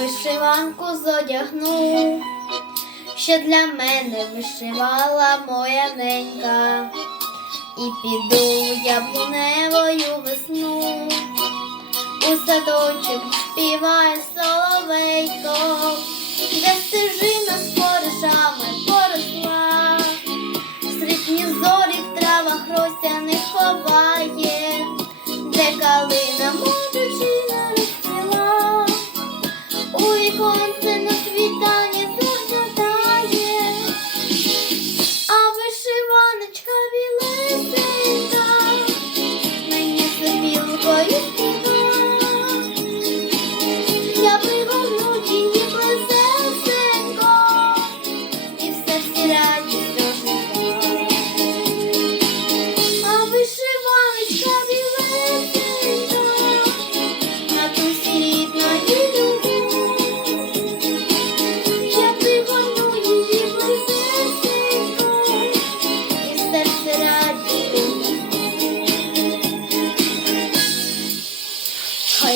вишиванку зодягну, ще для мене вишивала моя ненька, і піду я блуневою весну, у садочок співає соловей. want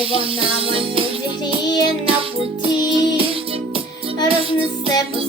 вона мене зігріє на путі, рознесе по